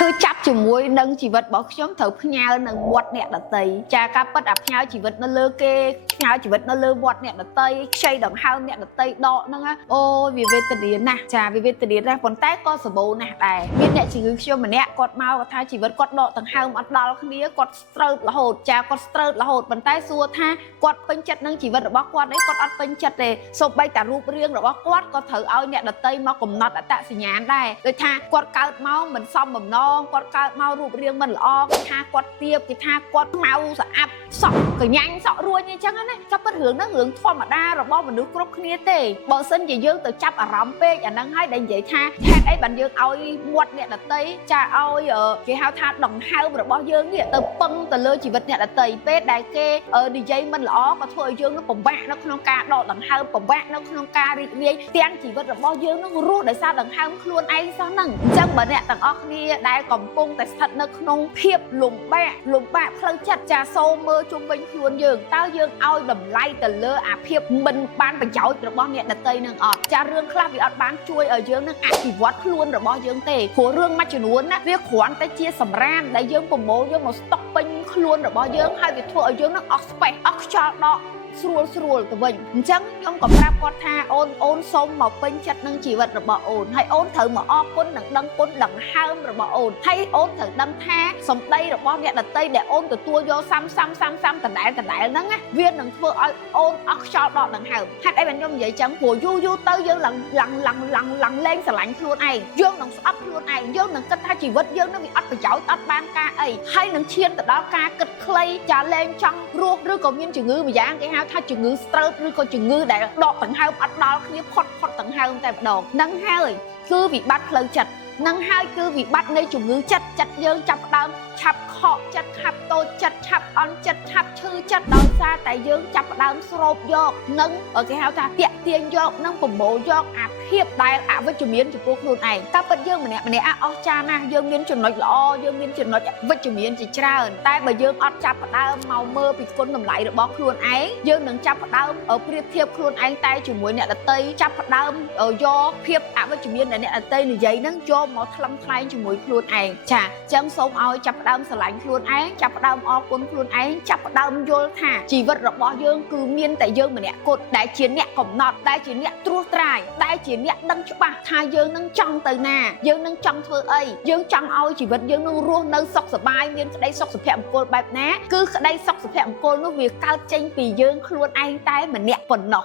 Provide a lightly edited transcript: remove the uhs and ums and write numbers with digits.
ชื่อจับจมูกนึงชีวิตบอกย้อมเถอะพญาหนึ่งวัดเนี่ยดัตเตยจากการปัดอับพญาชีวิตนั่นเลือกเกพญาชีวิตนั่นเลือกวัดเนี่ยดัตเตยใช้ดังห้าวเนี่ยดัตเตยดอกนั่งอ่ะโอ้วิเวตเดียนนะจ่าวิเวตเดียนได้ผลแต่ก็สบู่นะแต่มีเนี่ยชีวิตย้อมมันเนี่ยกดเมาท่าชีวิตกดดอกดังห้าวอัดดอลคนนี้กดสเตอร์ละโหดจากดสเตอร์ละโหดผลแต่ซัวท่ากดเป็นจัดนั่งชีวิตหรือว่ากดได้กดอัดเป็นจัดเลยสบใบแต่รูปเรียงหรือว่ากดก็เถอะเอาเนี่ยดัตเตยมากลมนัดแต่สัญญาณได้โดยท่ากดเกิดเมาเหมือนซ้อมแบบน้องกดเกิดเมารูปเรียงมันละออกท่ากดเตียบท่ากดเมาสะอับสอบก็ยังสอบรวยยังจังนั้นนะจับเป็นเหืองนั่งเหืองทอมาได้เราบอกมันนึกครบเคลียร์เตะบอกเส้นจะยืงแต่จับอารมณ์เป๊ะอย่างนั้นให้ได้ใหญ่ท่าแทนไอ้บันยืงเอาหมดเนี่ยแต่เตยจะเอาcái haoท่าดองห้าวเราบอกยืงเนี่ยแต่ปังแต่เลยชีวิตเนี่ยแต่เตยเป๊ะได้เกดีใจมันละออกก็ช่วยยืงnóผมแบะnó không ca đọ đằngห้าวผมแบะnó không ca đi đi tiếngชีวิตเราบอกยืงnóรู้ได้sao đằngห้าวខ្លួនឯងសោះហ្នឹងអញ្ចឹងបើអ្នកទាំងអស់គ្នាដែលកំពុងតែស្ថិតនៅក្នុងភាពលំបាកផ្លូវចិត្តចាសូមមើលជុំវិញខ្លួនយើងតើយើងឲ្យតម្លៃទៅលើអាភាពមិនបានប្រយោជន៍របស់អ្នកដទៃនឹងអត់ចារឿងខ្លះវាអត់បានជួយឲ្យយើងនឹងអភិវឌ្ឍខ្លួនរបស់យើងទេព្រោះរឿងមួយចំនួនណាវាគ្រាន់តែជាសម្រាមដែលយើងប្រមូលយើងមកស្តុកពេញខ្លួនរបស់យើងហើយវាធ្វើឲ្យយើងនឹងអស់ space អស់ខ្យល់ដកស្រួលទៅវិញអញ្ចឹងខ្ញុំក៏ប្រាប់គាត់ថាអូនសូមមកពេញចិត្តនឹងជីវិតរបស់អូនហើយអូនត្រូវមកអរគុណនិងដឹងគុណដង្ហើមរបស់អូនហើយអូនត្រូវដឹងថាសម្ដីរបស់អ្នកដទៃដែលអូនទទួលយកសាំដដែលហ្នឹងវានឹងធ្វើឲ្យអូនអស់ខ្យល់ដកដង្ហើមហេតុអីបានខ្ញុំនិយាយចឹងព្រោះយូរទៅយើងឡើងលេងស្រឡាញ់ខ្លួនឯងយើងនឹងស្អប់ខ្លួនឯងយើងនឹងគិតថាជីវិតយើងនឹងវាអត់ប្រយោជន៍អត់បានការអីហើយនឹងឈានទៅដល់ការគិតខ្លីចាលេងចង់រស់ឬក៏មានជំងឺម្យ៉ាងគេហៅថាជំងឺ stroke ឬក៏ជំងឺដែលដកដង្ហើមអត់ដល់គ្នាផុតដង្ហើមតែម្ដងហ្នឹងហើយគឺវិបត្តិផ្លូវចិត្តនឹងហើយគឺវិបត្តិនៃជំងឺចិត្តយើងចាប់ដើមឆាប់ខកចិត្តឆាប់តូចចិត្តឆាប់អន់ចិត្តឆាប់ឈឺចិត្តដោយសារតែយើងចាប់ដើមស្រូបយកនឹងគេហៅថាតាក់ទាញយកនឹងប្រមូលយកអាភាពដែលអវិជ្ជមានចំពោះខ្លួនឯងតែពិតយើងម្នាក់អស់ចាណាស់យើងមានចំណុចល្អយើងមានចំណុចវិជ្ជមានជាច្រើនតែបើយើងអត់ចាប់ដើមមកមើលពីគុណតម្លៃរបស់ខ្លួនឯងយើងនឹងចាប់ដើមប្រៀបធៀបខ្លួនឯងតែជាមួយអ្នកដទៃចាប់ដើមយកភាពអវិជ្ជមានដែលអ្នកដទៃនិយាយហ្នឹងយកមកថ្លឹងថ្លែងជាមួយខ្លួនឯងចាអញ្ចឹងសូមឲ្យចាប់ដើមស្រឡាញ់ខ្លួនឯងចាប់ដើមអរគុណខ្លួនឯងចាប់ដើមយល់ថាជីវិតរបស់យើងគឺមានតែយើងម្នាក់គត់ដែលជាអ្នកកំណត់ដែលជាអ្នកត្រួសត្រាយដែលជាអ្នកដឹងច្បាស់ថាយើងនឹងចង់ទៅណាយើងនឹងចង់ធ្វើអីយើងចង់ឲ្យជីវិតយើងនឹងរស់នៅសុខសប្បាយមានក្តីសុខសុភមង្គលបែបណាគឺក្តីសុខសុភមង្គលនោះវាកើតចេញពីយើងខ្លួនឯងតែម្នាក់ប៉ុណ្ណោះ